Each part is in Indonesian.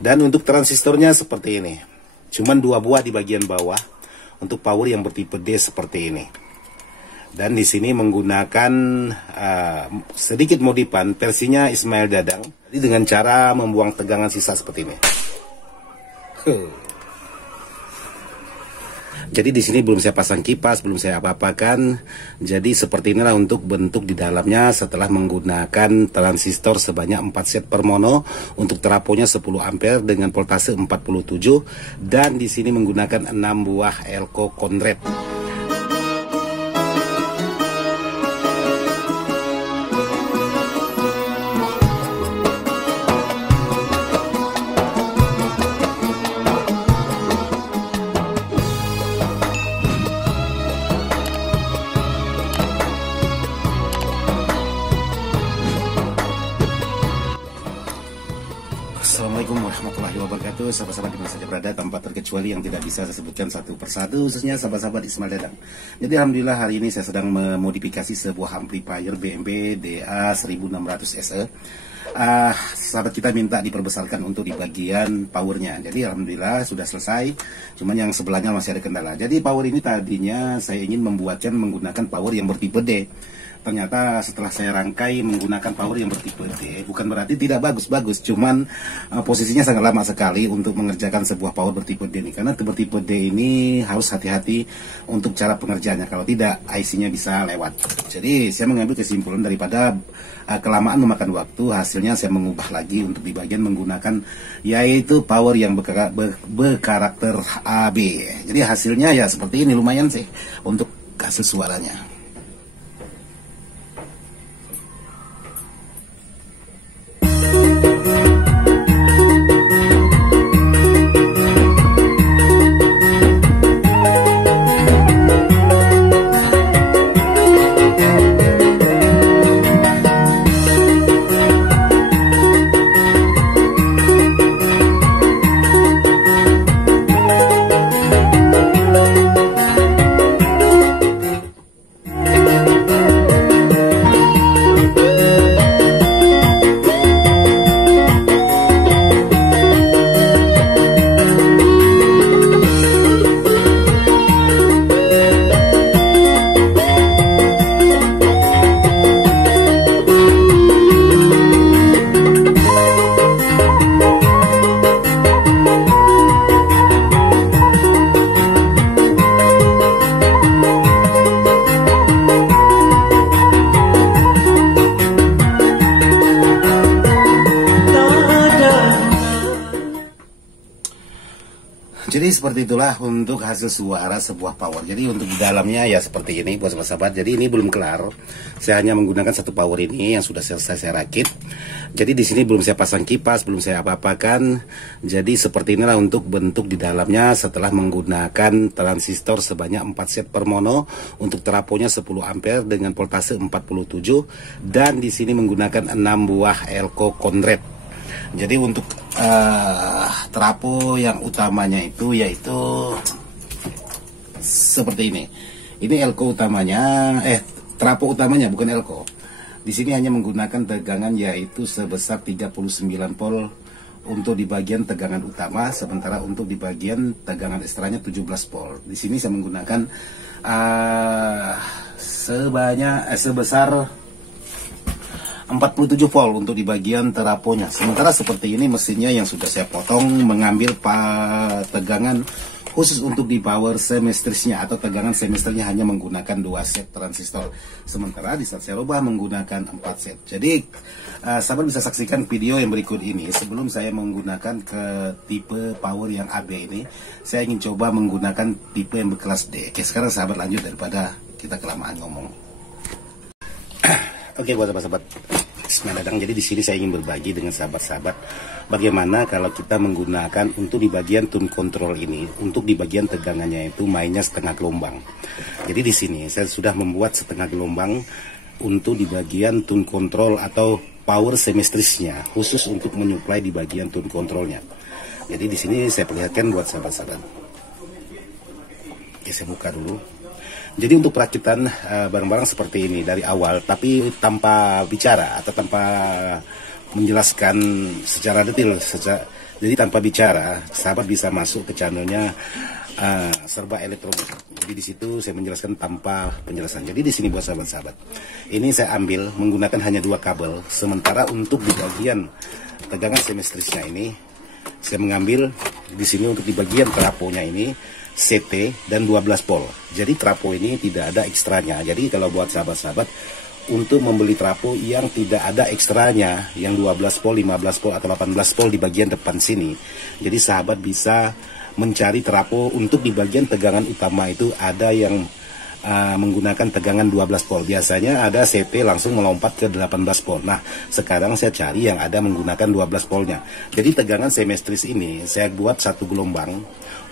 Dan untuk transistornya seperti ini, cuman 2 buah di bagian bawah untuk power yang bertipe D seperti ini. Dan di sini menggunakan sedikit modifan versinya Ismail Dadang, jadi dengan cara membuang tegangan sisa seperti ini. Jadi di sini belum saya pasang kipas, belum saya apa-apakan. Jadi seperti inilah untuk bentuk di dalamnya setelah menggunakan transistor sebanyak 4 set per mono untuk teraponya 10 ampere dengan voltase 47, dan di sini menggunakan 6 buah Elko Conrad. Assalamualaikum warahmatullahi wabarakatuh, sahabat-sahabat dimana saja berada, tanpa terkecuali yang tidak bisa saya sebutkan satu persatu, khususnya sahabat-sahabat Ismail Dadang. Jadi alhamdulillah hari ini saya sedang memodifikasi sebuah amplifier BMP DA1600 SE. Sahabat kita minta diperbesarkan untuk di bagian powernya. Jadi alhamdulillah sudah selesai, cuman yang sebelahnya masih ada kendala. Jadi power ini tadinya saya ingin membuatkan menggunakan power yang bertipe D. Ternyata setelah saya rangkai menggunakan power yang bertipe D, bukan berarti tidak bagus-bagus, cuman posisinya sangat lama sekali untuk mengerjakan sebuah power bertipe D ini. Karena bertipe D ini harus hati-hati untuk cara pengerjaannya, kalau tidak IC-nya bisa lewat. Jadi saya mengambil kesimpulan daripada kelamaan memakan waktu, hasilnya saya mengubah lagi untuk di bagian menggunakan yaitu power yang berkarakter AB. Jadi hasilnya ya seperti ini, lumayan sih untuk hasil suaranya. Jadi seperti itulah untuk hasil suara sebuah power. Jadi untuk di dalamnya ya seperti ini buat sahabat-sahabat. Jadi ini belum kelar. Saya hanya menggunakan satu power ini yang sudah selesai saya rakit. Jadi di sini belum saya pasang kipas, belum saya apa-apakan. Jadi seperti inilah untuk bentuk di dalamnya setelah menggunakan transistor sebanyak 4 set per mono untuk teraponya 10 ampere dengan voltase 47, dan di sini menggunakan 6 buah Elko Conrad. Jadi untuk trapo yang utamanya itu yaitu seperti ini. Ini Elko utamanya, trapo utamanya bukan Elko. Di sini hanya menggunakan tegangan yaitu sebesar 39 volt untuk di bagian tegangan utama, sementara untuk di bagian tegangan ekstranya 17 volt. Di sini saya menggunakan sebesar 47 volt untuk di bagian teraponya. Sementara seperti ini mesinnya yang sudah saya potong mengambil tegangan khusus untuk di power semestrisnya atau tegangan semesternya hanya menggunakan 2 set transistor. Sementara di saat saya rubah menggunakan 4 set. Jadi sahabat bisa saksikan video yang berikut ini. Sebelum saya menggunakan ke tipe power yang AB ini, saya ingin coba menggunakan tipe yang berkelas D. Oke, sekarang sahabat lanjut daripada kita kelamaan ngomong. Oke, buat sahabat Ismail Dadang, jadi di sini saya ingin berbagi dengan sahabat-sahabat bagaimana kalau kita menggunakan untuk di bagian tune control ini, untuk di bagian tegangannya itu mainnya setengah gelombang. Jadi di sini saya sudah membuat setengah gelombang untuk di bagian tune control atau power semestrisnya, khusus untuk menyuplai di bagian tune controlnya. Jadi di sini saya perlihatkan buat sahabat-sahabat. Oke, saya buka dulu. Jadi untuk perakitan barang-barang seperti ini dari awal, tapi tanpa bicara atau tanpa menjelaskan secara detail Jadi tanpa bicara, sahabat bisa masuk ke channelnya Serba Elektronik. Jadi di situ saya menjelaskan tanpa penjelasan. Jadi di sini buat sahabat-sahabat, ini saya ambil menggunakan hanya 2 kabel. Sementara untuk di bagian tegangan semestrisnya ini, saya mengambil di sini untuk di bagian trafonya ini CT dan 12 volt. Jadi trafo ini tidak ada ekstranya. Jadi kalau buat sahabat-sahabat untuk membeli trafo yang tidak ada ekstranya, yang 12 volt, 15 volt atau 18 volt di bagian depan sini, jadi sahabat bisa mencari trafo untuk di bagian tegangan utama itu ada yang menggunakan tegangan 12 volt. Biasanya ada CT langsung melompat ke 18 volt. Nah, sekarang saya cari yang ada menggunakan 12 voltnya. Jadi tegangan semestris ini saya buat 1 gelombang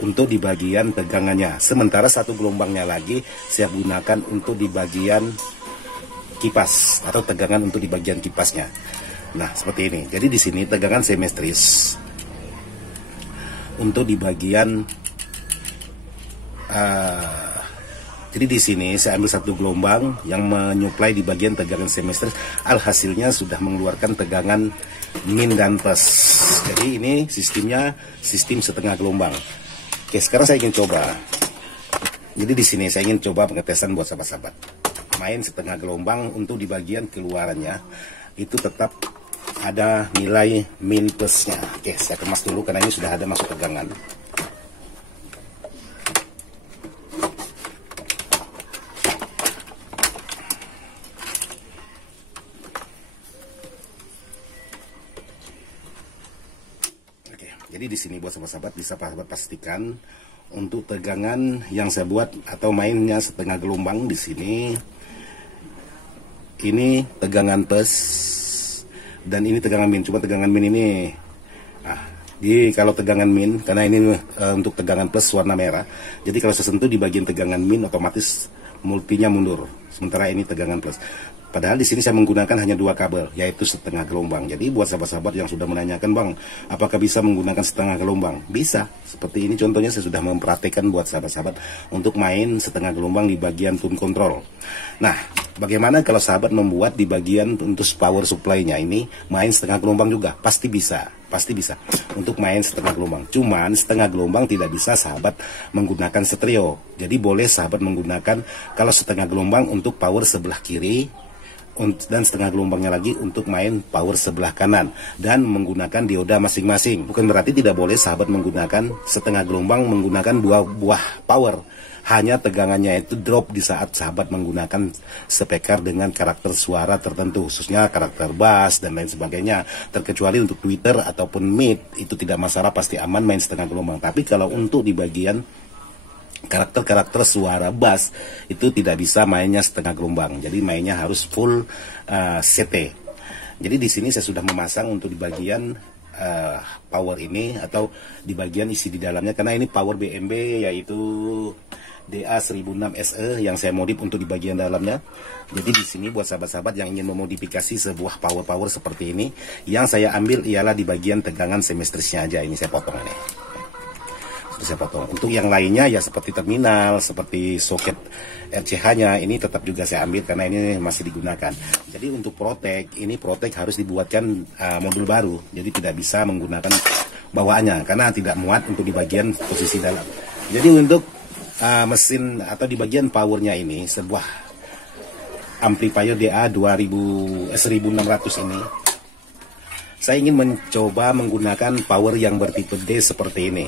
untuk di bagian tegangannya. Sementara 1 gelombangnya lagi saya gunakan untuk di bagian kipas atau tegangan untuk di bagian kipasnya. Nah, seperti ini. Jadi di sini tegangan semestris untuk di bagian jadi di sini saya ambil 1 gelombang yang menyuplai di bagian tegangan semestris. Alhasilnya sudah mengeluarkan tegangan min dan plus. Jadi ini sistemnya sistem setengah gelombang. Oke, sekarang saya ingin coba. Jadi di sini saya ingin coba pengetesan buat sahabat-sahabat. Main setengah gelombang untuk di bagian keluarannya itu tetap ada nilai min plusnya. Oke, saya kemas dulu karena ini sudah ada masuk tegangan. Oke, jadi di sini buat sahabat-sahabat bisa sahabat pastikan untuk tegangan yang saya buat atau mainnya setengah gelombang di sini. Ini tegangan plus dan ini tegangan min. Cuma tegangan min ini jadi kalau tegangan min, karena ini untuk tegangan plus warna merah, jadi kalau saya sentuh di bagian tegangan min otomatis multinya mundur. Sementara ini tegangan plus. Padahal di sini saya menggunakan hanya 2 kabel, yaitu setengah gelombang. Jadi buat sahabat-sahabat yang sudah menanyakan, Bang, apakah bisa menggunakan setengah gelombang? Bisa. Seperti ini contohnya saya sudah mempraktekkan buat sahabat-sahabat untuk main setengah gelombang di bagian tune control. Nah, bagaimana kalau sahabat membuat di bagian untuk power supply-nya ini main setengah gelombang juga? Pasti bisa. Pasti bisa untuk main setengah gelombang. Cuman setengah gelombang tidak bisa sahabat menggunakan stereo. Jadi boleh sahabat menggunakan kalau setengah gelombang untuk power sebelah kiri dan setengah gelombangnya lagi untuk main power sebelah kanan dan menggunakan dioda masing-masing. Bukan berarti tidak boleh sahabat menggunakan setengah gelombang menggunakan 2 buah power. Hanya tegangannya itu drop di saat sahabat menggunakan speaker dengan karakter suara tertentu, khususnya karakter bass dan lain sebagainya. Terkecuali untuk Twitter ataupun mid itu tidak masalah, pasti aman main setengah gelombang. Tapi kalau untuk di bagian karakter suara bass itu tidak bisa mainnya setengah gelombang. Jadi mainnya harus full CT. Jadi di sini saya sudah memasang untuk di bagian power ini atau di bagian isi di dalamnya, karena ini power BMB yaitu DA1006 SE yang saya modif untuk di bagian dalamnya. Jadi di sini buat sahabat-sahabat yang ingin memodifikasi sebuah power seperti ini, yang saya ambil ialah di bagian tegangan semestrisnya aja. Ini saya potong ini. Saya potong. Untuk yang lainnya ya seperti terminal, seperti soket RCH-nya ini tetap juga saya ambil karena ini masih digunakan. Jadi untuk Protek, ini Protek harus dibuatkan modul baru. Jadi tidak bisa menggunakan bawaannya karena tidak muat untuk di bagian posisi dalam. Jadi untuk mesin atau di bagian powernya ini sebuah amplifier DA 1600 ini, saya ingin mencoba menggunakan power yang bertipe D seperti ini.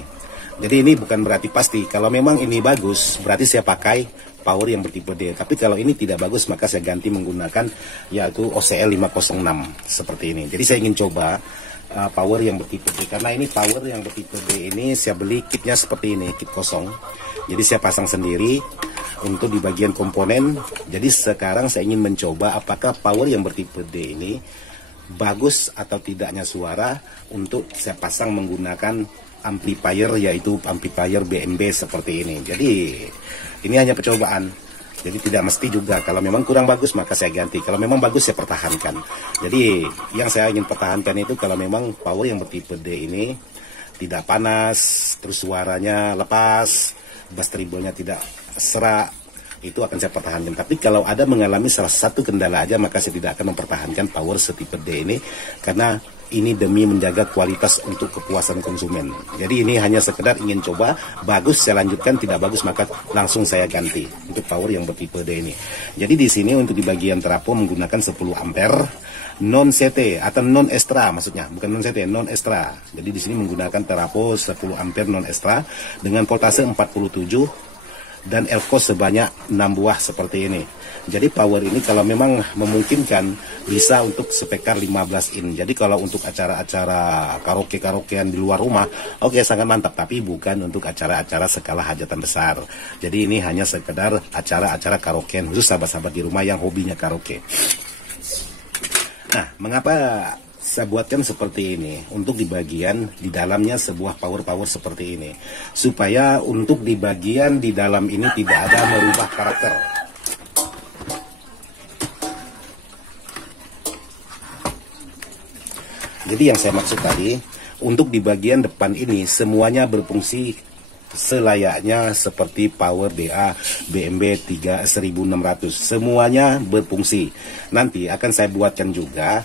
Jadi ini bukan berarti pasti. Kalau memang ini bagus, berarti saya pakai power yang bertipe D. Tapi kalau ini tidak bagus, maka saya ganti menggunakan yaitu OCL 506 seperti ini. Jadi saya ingin coba power yang bertipe D. Karena ini power yang bertipe D ini saya beli kitnya seperti ini, kit kosong. Jadi saya pasang sendiri untuk di bagian komponen. Jadi sekarang saya ingin mencoba apakah power yang bertipe D ini bagus atau tidaknya suara untuk saya pasang menggunakan amplifier, yaitu amplifier BMB seperti ini. Jadi ini hanya percobaan. Jadi tidak mesti juga. Kalau memang kurang bagus maka saya ganti. Kalau memang bagus saya pertahankan. Jadi yang saya ingin pertahankan itu kalau memang power yang bertipe D ini tidak panas, terus suaranya lepas, bass treble-nya tidak serak, itu akan saya pertahankan. Tapi kalau ada mengalami salah satu kendala aja, maka saya tidak akan mempertahankan power setipe D ini, karena ini demi menjaga kualitas untuk kepuasan konsumen. Jadi ini hanya sekedar ingin coba, bagus saya lanjutkan, tidak bagus maka langsung saya ganti untuk power yang bertipe D ini. Jadi di sini untuk di bagian trafo menggunakan 10 ampere non CT atau non extra, maksudnya bukan non CT, non extra. Jadi di sini menggunakan trafo 10 ampere non extra dengan voltase 47 dan elko sebanyak 6 buah seperti ini. Jadi power ini kalau memang memungkinkan bisa untuk spekar 15 in. Jadi kalau untuk acara-acara karaoke-karaokean di luar rumah, oke, sangat mantap. Tapi bukan untuk acara-acara skala hajatan besar. Jadi ini hanya sekedar acara-acara karaokean khusus sahabat-sahabat di rumah yang hobinya karaoke. Nah, mengapa saya buatkan seperti ini? Untuk di bagian di dalamnya sebuah power seperti ini, supaya untuk di bagian di dalam ini tidak ada merubah karakter. Jadi yang saya maksud tadi, untuk di bagian depan ini semuanya berfungsi selayaknya seperti power DA BMB 1600. Semuanya berfungsi. Nanti akan saya buatkan juga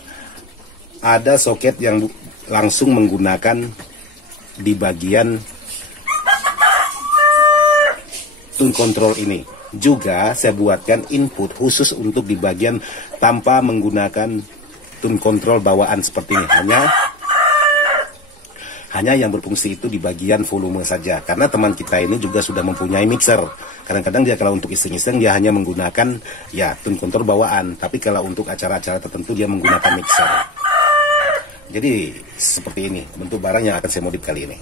ada soket yang langsung menggunakan di bagian tune control ini. Juga saya buatkan input khusus untuk di bagian tanpa menggunakan tune control bawaan seperti ini. Hanya yang berfungsi itu di bagian volume saja. Karena teman kita ini juga sudah mempunyai mixer. Kadang-kadang dia kalau untuk iseng-iseng dia hanya menggunakan ya tune control bawaan. Tapi kalau untuk acara-acara tertentu dia menggunakan mixer. Jadi seperti ini bentuk barang yang akan saya modif kali ini.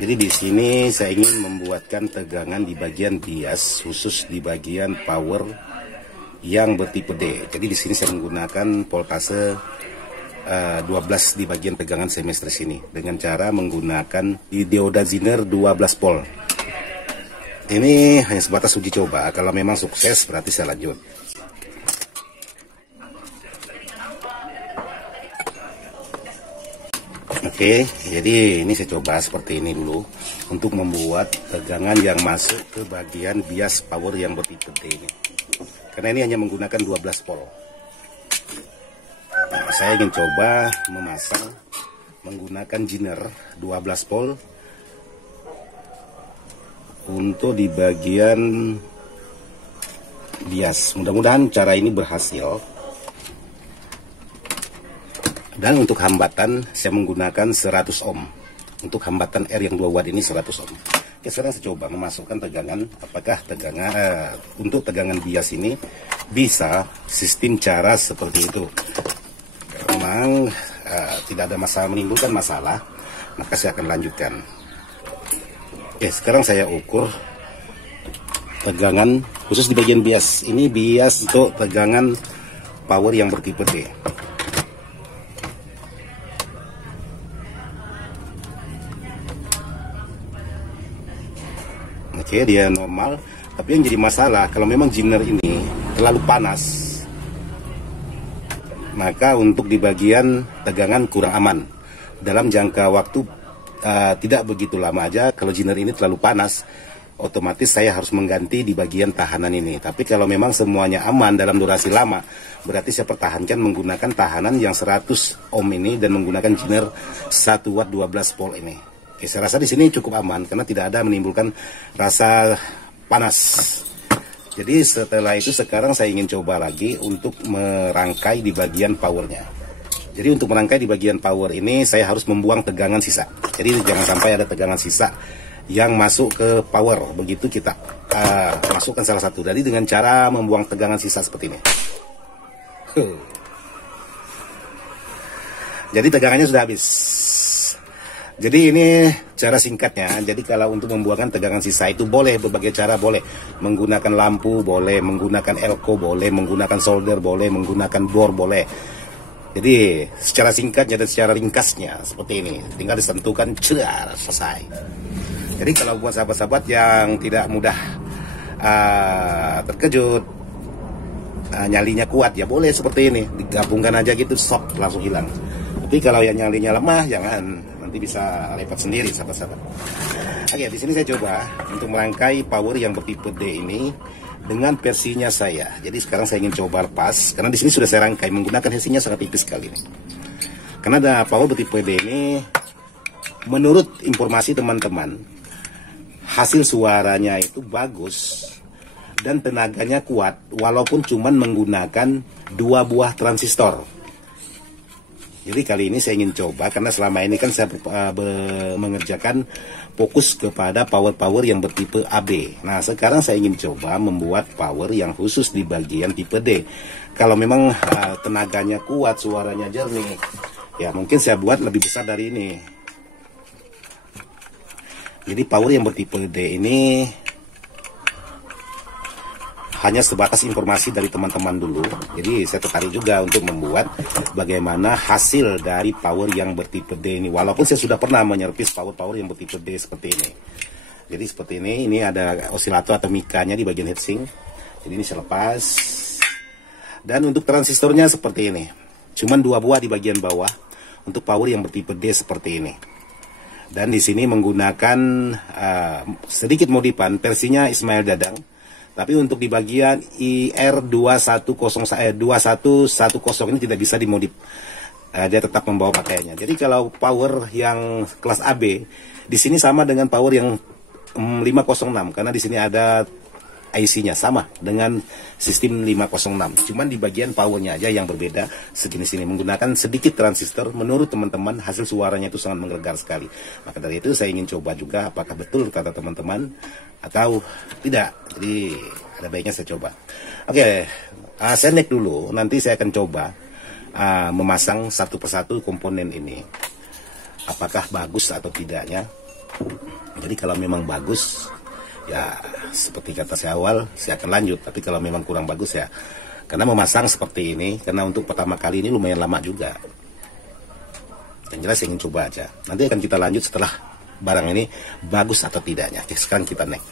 Jadi di sini saya ingin membuatkan tegangan di bagian bias khusus di bagian power yang bertipe D. Jadi di sini saya menggunakan voltase 12 di bagian tegangan semestris ini dengan cara menggunakan dioda Zener 12 volt. Ini hanya sebatas uji coba. Kalau memang sukses berarti saya lanjut. Oke, jadi ini saya coba seperti ini dulu untuk membuat tegangan yang masuk ke bagian bias power yang bertipe D ini. Karena ini hanya menggunakan 12 volt. Nah, saya ingin coba memasang menggunakan Zener 12 volt untuk di bagian bias. Mudah-mudahan cara ini berhasil. Dan untuk hambatan saya menggunakan 100 ohm. Untuk hambatan R yang 2 watt ini 100 ohm. Oke, sekarang saya coba memasukkan tegangan. Apakah tegangan untuk tegangan bias ini bisa sistem cara seperti itu? Memang tidak ada masalah, menimbulkan masalah, maka saya akan lanjutkan. Oke, sekarang saya ukur tegangan khusus di bagian bias. Ini bias untuk tegangan power yang bertipe D. Oke, dia normal. Tapi yang jadi masalah kalau memang Zener ini terlalu panas, maka untuk di bagian tegangan kurang aman. Dalam jangka waktu tidak begitu lama aja, kalau Zener ini terlalu panas, otomatis saya harus mengganti di bagian tahanan ini. Tapi kalau memang semuanya aman dalam durasi lama, berarti saya pertahankan menggunakan tahanan yang 100 ohm ini dan menggunakan Zener 1 watt 12 volt ini. Oke, saya rasa di sini cukup aman karena tidak ada menimbulkan rasa panas. Jadi setelah itu sekarang saya ingin coba lagi untuk merangkai di bagian powernya. Jadi untuk merangkai di bagian power ini saya harus membuang tegangan sisa. Jadi jangan sampai ada tegangan sisa yang masuk ke power. Begitu kita masukkan salah satu. Jadi dengan cara membuang tegangan sisa seperti ini. Jadi tegangannya sudah habis. Jadi ini cara singkatnya. Jadi kalau untuk membuangkan tegangan sisa itu boleh berbagai cara, boleh menggunakan lampu, boleh menggunakan elko, boleh menggunakan solder, boleh menggunakan bor, boleh. Jadi secara singkatnya dan secara ringkasnya seperti ini. Tinggal disentuhkan, cerar, selesai. Jadi kalau buat sahabat-sahabat yang tidak mudah terkejut, nyalinya kuat, ya boleh seperti ini. Digabungkan aja gitu, sok langsung hilang. Tapi kalau yang nyalinya lemah, jangan. Bisa repot sendiri sahabat-sahabat. Oke, di sini saya coba untuk merangkai power yang bertipe D ini dengan versinya saya. Jadi sekarang saya ingin coba lepas karena di sini sudah saya rangkai menggunakan hesinya sangat tipis sekali ini. Karena ada power bertipe D ini, menurut informasi teman-teman, hasil suaranya itu bagus dan tenaganya kuat walaupun cuman menggunakan 2 buah transistor. Jadi kali ini saya ingin coba, karena selama ini kan saya mengerjakan fokus kepada power yang bertipe AB. Nah, sekarang saya ingin coba membuat power yang khusus di bagian tipe D. Kalau memang tenaganya kuat, suaranya jernih, ya mungkin saya buat lebih besar dari ini. Jadi power yang bertipe D ini hanya sebatas informasi dari teman-teman dulu. Jadi saya tertarik juga untuk membuat bagaimana hasil dari power yang bertipe D ini. Walaupun saya sudah pernah menyervis power yang bertipe D seperti ini. Jadi seperti ini ada osilator atau mikanya di bagian heatsink. Jadi ini saya lepas. Dan untuk transistornya seperti ini. Cuman 2 buah di bagian bawah untuk power yang bertipe D seperti ini. Dan di sini menggunakan sedikit modifan, versinya Ismail Dadang. Tapi untuk di bagian IR2110 ini tidak bisa dimodif. Dia tetap membawa pakaiannya. Jadi kalau power yang kelas AB di sini sama dengan power yang 506, karena di sini ada IC-nya sama dengan sistem 506. Cuman di bagian powernya aja yang berbeda segini-sini, menggunakan sedikit transistor. Menurut teman-teman hasil suaranya itu sangat menggelegar sekali. Maka dari itu saya ingin coba juga apakah betul kata teman-teman atau tidak. Jadi ada baiknya saya coba. Oke, saya neck dulu. Nanti saya akan coba memasang satu persatu komponen ini. Apakah bagus atau tidaknya. Jadi kalau memang bagus, ya seperti kata saya awal, saya akan lanjut. Tapi kalau memang kurang bagus ya, karena memasang seperti ini, karena untuk pertama kali ini lumayan lama juga. Yang jelas saya ingin coba aja. Nanti akan kita lanjut setelah barang ini bagus atau tidaknya. Oke, sekarang kita neck.